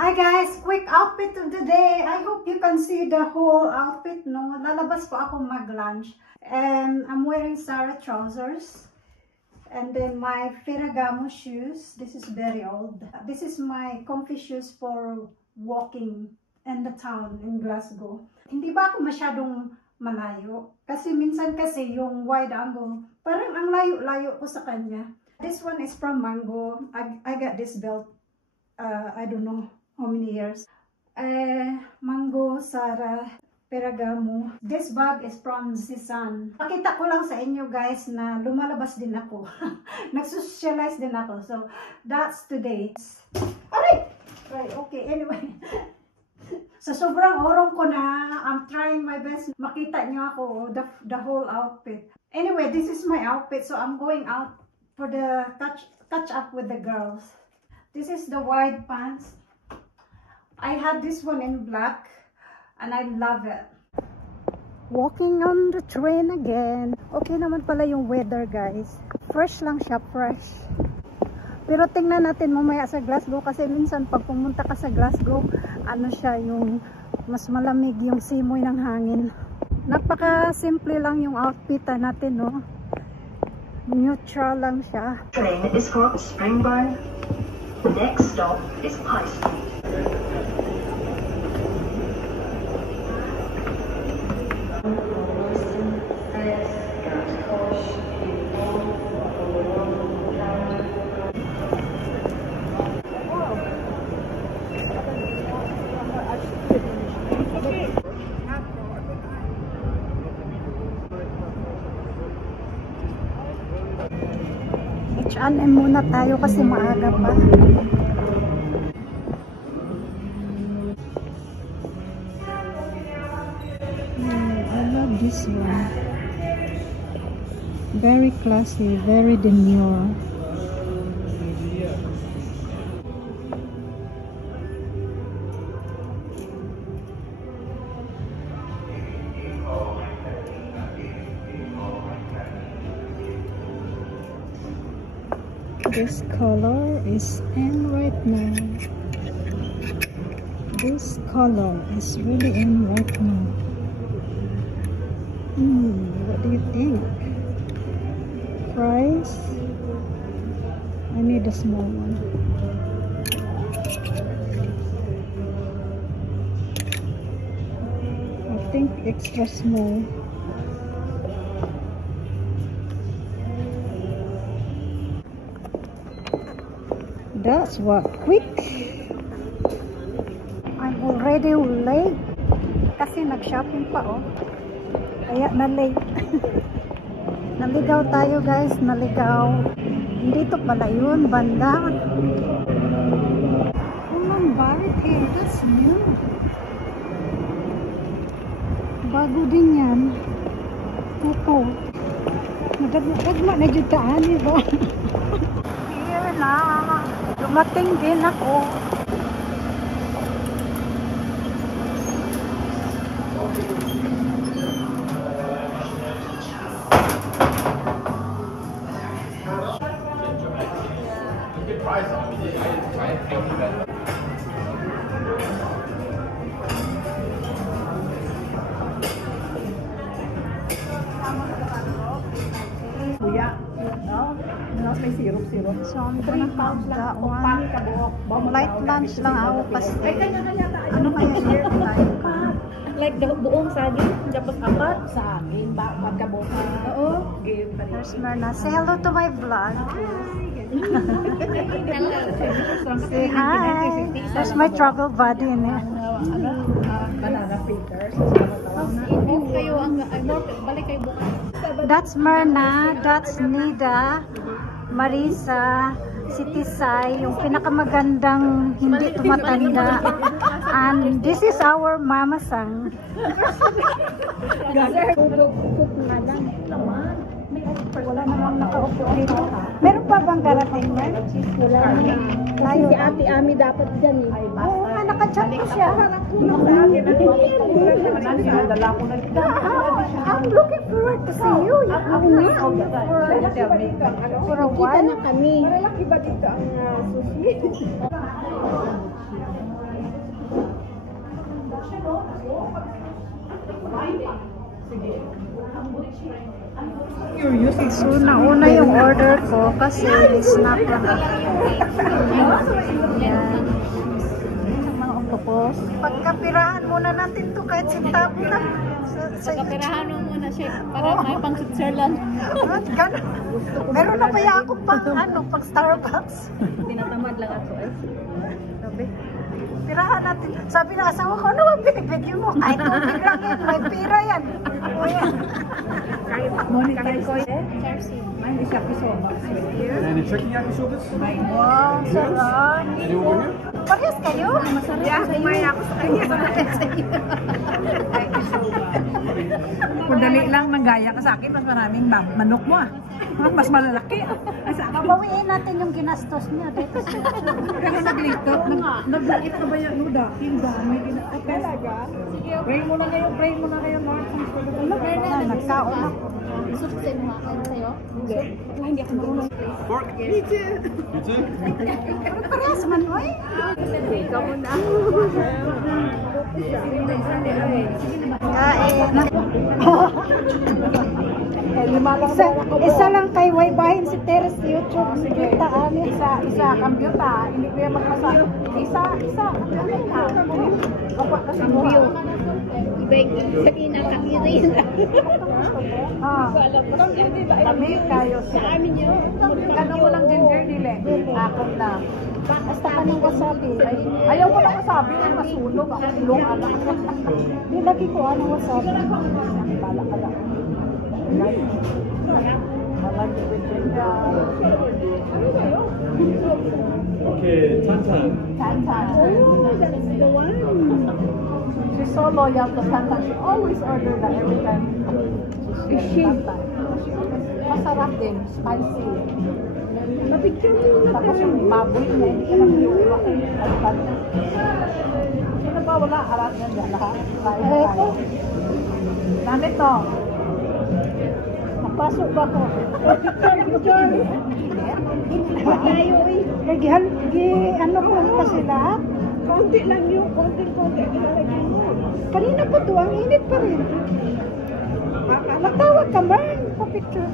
Hi guys! Quick outfit of the day. I hope you can see the whole outfit, no? Lalabas po ako mag-lunch. And I'm wearing Zara trousers. And then my Ferragamo shoes. This is very old. This is my comfy shoes for walking in the town in Glasgow. Hindi ba ako masyadong malayo? Kasi minsan kasi yung wide angle, parang ang layo-layo ko sa kanya. This one is from Mango. I got this belt, I don't know how many years. Mango, Zara, Ferragamo. This bag is from Zizan. Pakita ko lang sa inyo guys na lumalabas din ako. Nag-socialize din ako. So, that's today. Aray! Right, okay, anyway. So, sobrang orong ko na. I'm trying my best. Makita nyo ako, the whole outfit. Anyway, this is my outfit. So, I'm going out for the catch up with the girls. This is the wide pants. I had this one in black and I love it. Walking on the train again. Okay naman pala yung weather guys. Fresh lang siya, fresh. Pero tingnan natin mamaya sa Glasgow kasi minsan pag pumunta ka sa Glasgow, ano siya yung mas malamig yung simoy ng hangin. Napaka simple lang yung outfit natin, no? Neutral lang siya. Train is for Springburn. The next stop is High Street. H&M muna tayo kasi maaga pa. I love this one. Very classy, very demure. This color is in right now. This color is really in right now. What do you think? Price? I need a small one. I think extra small. That's what, quick. I'm already late kasi nag-shopping pa oh. Kaya na late. Naligaw tayo guys, naligaw. Dito pala yun, banda. Barret here, that's new. Bago din yan. Ito. Nagma na jutaan, diba? Here na. Dumating din ako. So, I'm gonna have that one. Light lunch lang ako kasi. Ano kaya yung light ka? Like the buong saging, dapat apat saging, magkabuka. Oo. There's Myrna. Say hello to my vlog. Say hi. There's my travel buddy in it. Banana fritters. Kayo ang balik kayo bukas. That's Myrna. That's Nida. Marisa, si Tisay, yung pinakamagandang hindi tumatanda. And this is our Mama Sang. Wala namang nakaupo dito. Meron pa bang darating na? Wala. Layo. Si Ate Ami dapat dyan eh. Oo nga, nakachat ko siya. I'm looking forward to see you. For a while. Kita na kami. Malalaki ba dito ang sushi? So, nauna yung order ko kasi snack lang ako. Yan. Mga octopus. Pagkapirahan muna natin to kahit sintabo na. Pagkapirahan mo muna siya para may pang Switzerland. Ganun. Meron na kaya ako pang Starbucks. Tinatamad lang ako eh. Sabi, pirahan natin. Sabi na asawa ko, ano bang binibigyan mo? Ay, tubig lang yan. May pira yan. O yan. Monitor ko eh. Chelsea. Any chicken yakisobas? Wow, sarap. Any over here? Parehas kayo? Masarap sa iyo. ako sa kanya. Kung dali lang nanggaya ka sa akin, mas maraming manok mo ah. Mas malalaki. Babawiin natin yung ginastos niya. Pero naglito. Naglait na ba yan? Nuda? Hindi. May ginastos. Talaga? Pray mo na ngayon, Mark. Nagkaon ako. Suksin mo ako sa'yo. Hindi ako marunong. Pork? Me too. You too? Parehas man, oy. Ikaw muna. Isa lang kay Waybahin si Teres YouTube. Sige, taani. Isa, cambio ta. Hindi ko yan magpasa. Isa. Kapwa kasi mo. Sabihin na kami rin. Kami kayo Sa amin yun. Kano mo ng ginger nila? Akong na. Basta ka ng wasabi. Ayaw mo lang masabi. Masunog. Ako ilong anak. Di lagi ko ano wasabi. Bala ka lang. Malaki with ginger. Okay, Tantan. Tantan. Oh, that's the one. She's so loyal to Tantan. She always order that every time. She's Tantan. Masarap din. Spicy. Mapicture mo na Tapos yung baboy niya, hindi ka lang iuwa. Sino ba wala? Arat yan dyan lahat. Ito. Namit to. Napasok ba ko? picture. Tayo eh. Ano ko lang kasi lahat? Konti lang yun. Konti. Ilalagay mo. Kanina pa to, ang init pa rin. Matawag ka, Marn. Pa-picture.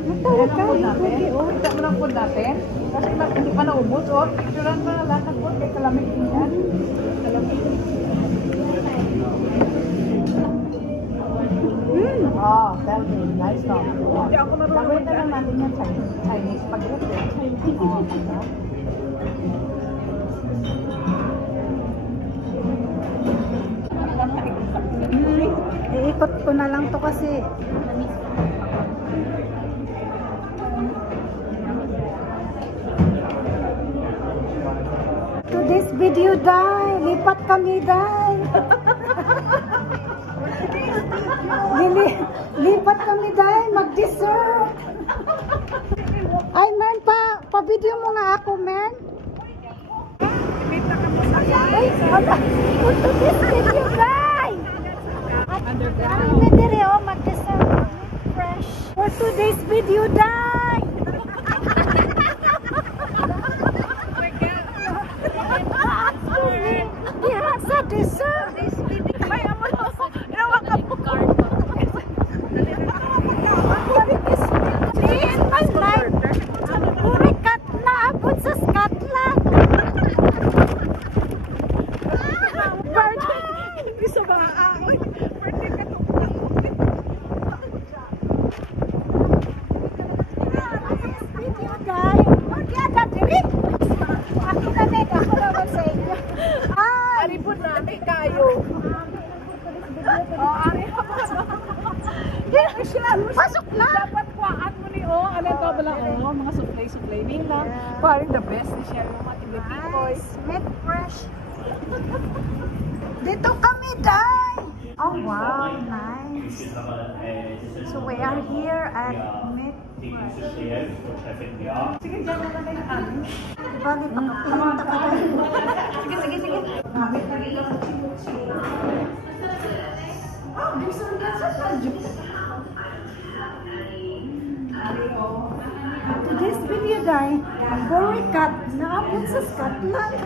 Matawag ka. Okay, oh. Kita mo lang po natin. Kasi hindi pa naubos. Oh, picturean pa na lahat po. Kaya kalamig yan. Oh, tell me. Nice no? Hindi ako marunong. Gawin na lang natin yung Chinese spaghetti. Oh, Iikot ko na lang to kasi to this video, Day. Lipat kami, Day. Lipat kami, Day. Mag-dessert. Ay, man, pa-video mo nga ako, man. Ay, ala. To this video, Day. Ano na dire, oh, mag-dessert. Fresh. For today's video, Day. Yeah, sa dessert. May amo na ako. Ginawa ka po. Please, my life. Urikat na abot sa Scotland. Hindi sa mga aoy. Birthday ka to. Video, Day. Okay, dadiri. Ako na din. Ako naman sa inyo. Ay! Aripon namin kayo. Oh, aripon. Pasok na! Dapat kuhaan mo ni ano to pala mga supply nila. Parang the best ni share yung mga tibay. Meat fresh. Dito kami, Day. Oh, wow. Nice. So, we are here at Meat Fresh. Sige, dyan na lang kayo amin. Bali, pumunta ka tayo. Sige. Oh, gusto mo na sa Today's video, Day. Ang Boricat naabot sa Scotland.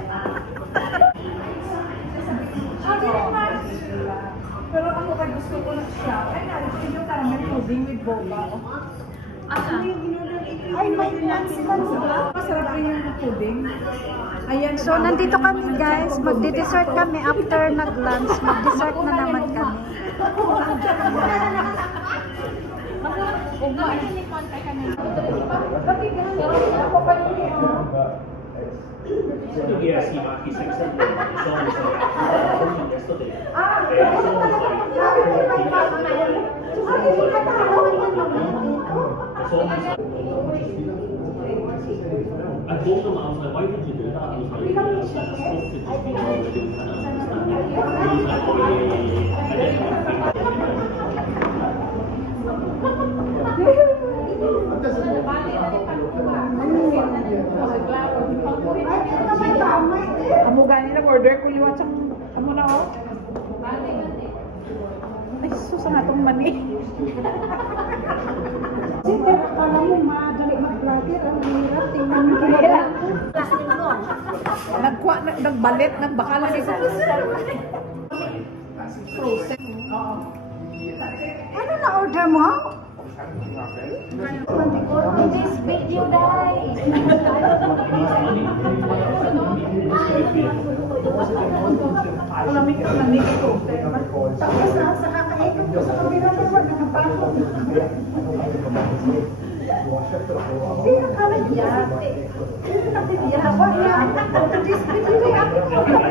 Pero ako kay gusto ko na siya. Ay, narin yung caramel pudding with boba. Ay, may plan sila. Masarap rin yung pudding. Ayan. So, nandito kami guys. Magdi-dessert kami after nag-lunch. Mag-dessert na naman kami. Yes, he's accepted. It's always like yesterday. It's I told him, I was like, why did you do that? He was like, I was supposed to just be honest with you, and I understand. He was like, oh yeah, I didn't even think. Amo gani na order ko liwat sa amo na oh. Ay, sus ang atong mani. Sige, kala mo madali mag-vlogger. Ang hirap. Tingnan mo Nagbalit, nagbakala ni sa ano na order mo? This video, guys. Tapos sa kakaikot ko sa kamera naman, nakabaho. Hindi, akala niya. Hindi na biniyawa niya. This video ay aking kamera.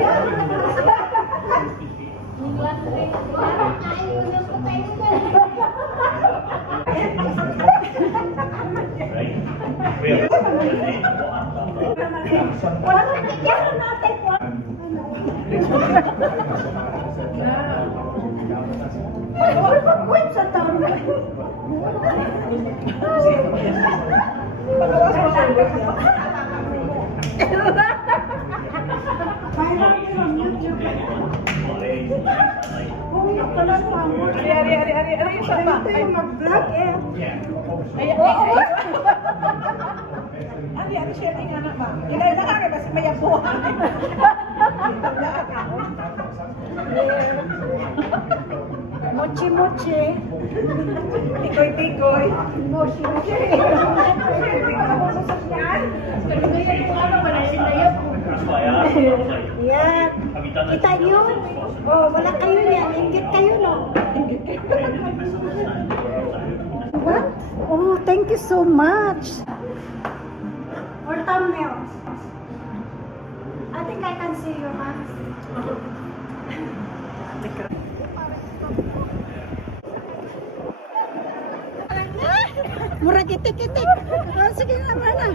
Wala nang nangyari natin. Wait sa taon. Ari sa ba? Ay, mag-vlog eh. Ari sharing nga na ba? Ina na ka kasi may abuhan. Mochi-mochi. Tikoy-tikoy. Mochi-mochi. That's why I asked him, I was like, Yan. have you done that? Kita nyo? Oh, wala kayo yan. Ingit kayo, no? What? Oh, thank you so much. Or thumbnail. I think I can see your hands. Murag itik-itik. Oh, sige na, mana.